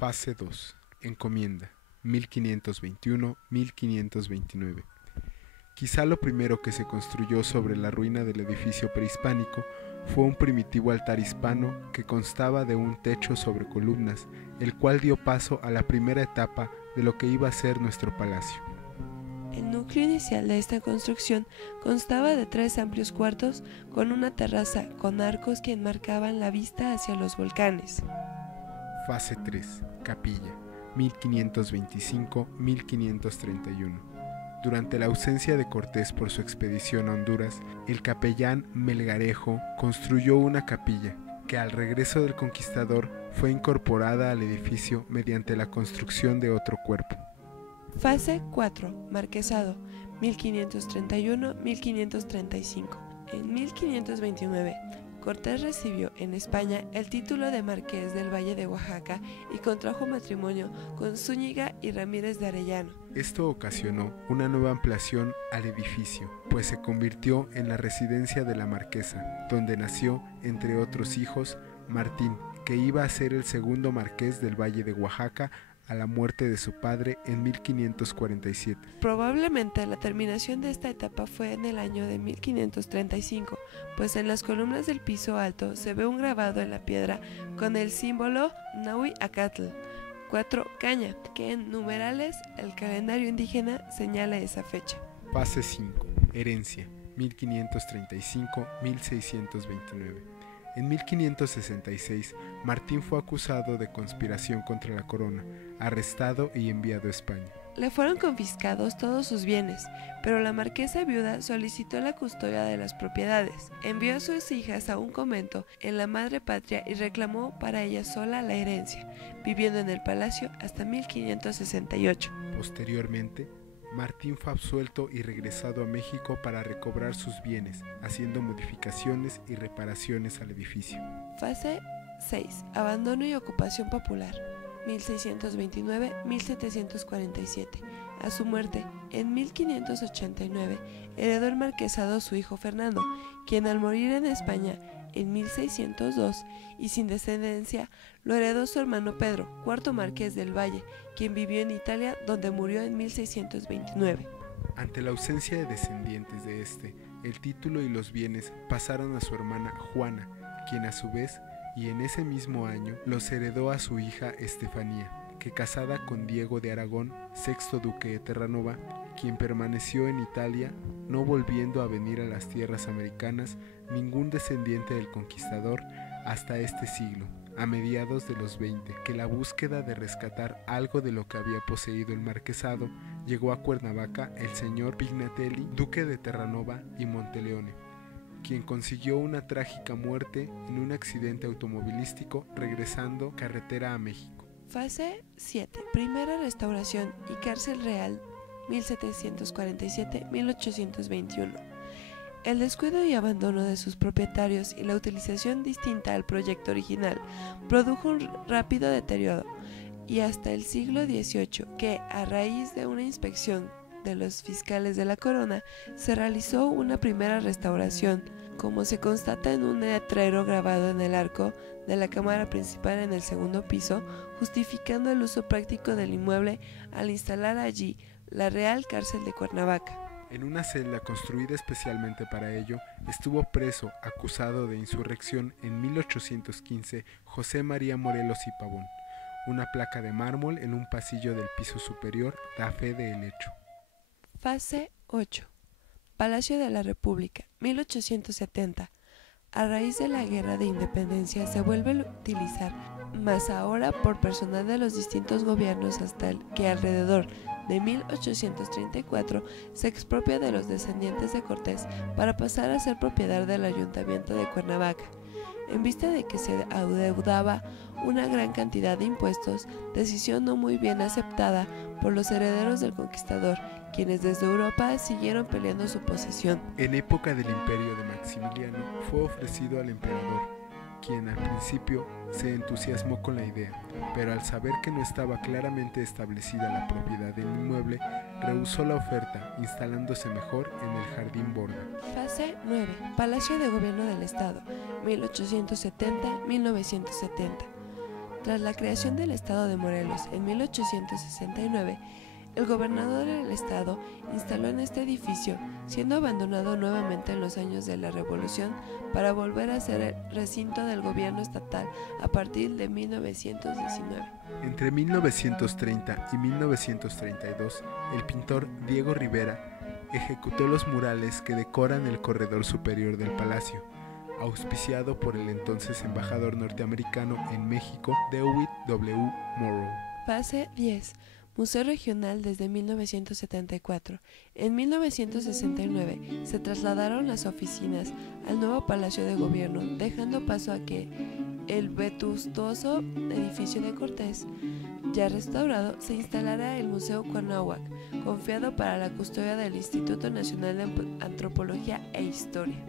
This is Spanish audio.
Fase 2. Encomienda. 1521-1529. Quizá lo primero que se construyó sobre la ruina del edificio prehispánico fue un primitivo altar hispano que constaba de un techo sobre columnas, el cual dio paso a la primera etapa de lo que iba a ser nuestro palacio. El núcleo inicial de esta construcción constaba de 3 amplios cuartos con una terraza con arcos que enmarcaban la vista hacia los volcanes. Fase 3. Capilla. 1525-1531. Durante la ausencia de Cortés por su expedición a Honduras, el capellán Melgarejo construyó una capilla que al regreso del conquistador fue incorporada al edificio mediante la construcción de otro cuerpo. Fase 4. Marquesado, 1531-1535. En 1529, Cortés recibió en España el título de Marqués del Valle de Oaxaca y contrajo matrimonio con Zúñiga y Ramírez de Arellano. Esto ocasionó una nueva ampliación al edificio, pues se convirtió en la residencia de la marquesa, donde nació, entre otros hijos, Martín, que iba a ser el segundo marqués del Valle de Oaxaca a la muerte de su padre en 1547. Probablemente la terminación de esta etapa fue en el año de 1535, pues en las columnas del piso alto se ve un grabado en la piedra con el símbolo Nahui-Acatl, 4 caña, que en numerales el calendario indígena señala esa fecha. Fase 5. Herencia, 1535-1629. En 1566, Martín fue acusado de conspiración contra la corona, arrestado y enviado a España. Le fueron confiscados todos sus bienes, pero la marquesa viuda solicitó la custodia de las propiedades, envió a sus hijas a un convento en la madre patria y reclamó para ella sola la herencia, viviendo en el palacio hasta 1568. Posteriormente, Martín fue absuelto y regresado a México para recobrar sus bienes, haciendo modificaciones y reparaciones al edificio. Fase 6. Abandono y ocupación popular, 1629-1747. A su muerte, en 1589, heredó el marquesado su hijo Fernando, quien al morir en España en 1602 y sin descendencia, lo heredó su hermano Pedro, cuarto marqués del Valle, quien vivió en Italia, donde murió en 1629. Ante la ausencia de descendientes de este, el título y los bienes pasaron a su hermana Juana, quien a su vez, y en ese mismo año, los heredó a su hija Estefanía, que casada con Diego de Aragón, sexto duque de Terranova, quien permaneció en Italia, no volviendo a venir a las tierras americanas ningún descendiente del conquistador hasta este siglo, a mediados de los 20, que la búsqueda de rescatar algo de lo que había poseído el marquesado llegó a Cuernavaca el señor Pignatelli, duque de Terranova y Monteleone, quien consiguió una trágica muerte en un accidente automovilístico regresando carretera a México. Fase 7. Primera restauración y cárcel real, 1747-1821. El descuido y abandono de sus propietarios y la utilización distinta al proyecto original produjo un rápido deterioro, y hasta el siglo XVIII, que a raíz de una inspección de los fiscales de la corona, se realizó una primera restauración, como se constata en un letrero grabado en el arco de la cámara principal en el segundo piso, justificando el uso práctico del inmueble al instalar allí la Real Cárcel de Cuernavaca. En una celda construida especialmente para ello, estuvo preso, acusado de insurrección en 1815, José María Morelos y Pavón. Una placa de mármol en un pasillo del piso superior da fe del hecho. Fase 8. Palacio de la República, 1870. A raíz de la Guerra de Independencia se vuelve a utilizar, más ahora por personal de los distintos gobiernos, hasta que alrededor de 1834 se expropia de los descendientes de Cortés para pasar a ser propiedad del Ayuntamiento de Cuernavaca. En vista de que se adeudaba una gran cantidad de impuestos, decisión no muy bien aceptada por los herederos del conquistador, quienes desde Europa siguieron peleando su posesión. En época del imperio de Maximiliano fue ofrecido al emperador, quien al principio se entusiasmó con la idea, pero al saber que no estaba claramente establecida la propiedad del inmueble, rehusó la oferta, instalándose mejor en el Jardín Borda. Fase 9. Palacio de Gobierno del Estado, 1870-1970. Tras la creación del estado de Morelos en 1869, el gobernador del estado instaló en este edificio, siendo abandonado nuevamente en los años de la Revolución para volver a ser el recinto del gobierno estatal a partir de 1919. Entre 1930 y 1932, el pintor Diego Rivera ejecutó los murales que decoran el corredor superior del palacio, auspiciado por el entonces embajador norteamericano en México, Dewitt W. Morrow. Fase 10. Museo Regional desde 1974. En 1969 se trasladaron las oficinas al nuevo Palacio de Gobierno, dejando paso a que el vetustoso edificio de Cortés, ya restaurado, se instalara el Museo Cuauhnáhuac, confiado para la custodia del Instituto Nacional de Antropología e Historia.